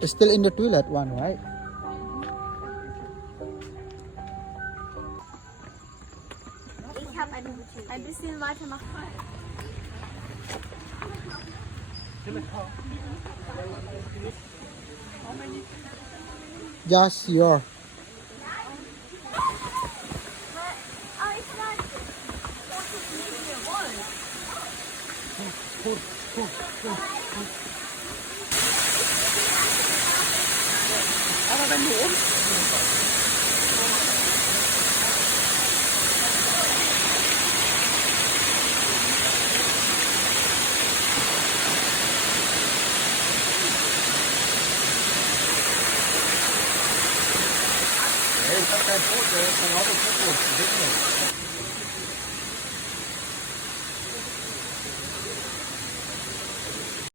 It's still in the toilet one, right? Ich habe ein bisschen weitermachen. Just your. Aber wenn du Ich hab kein Foto, das ist ein Auto.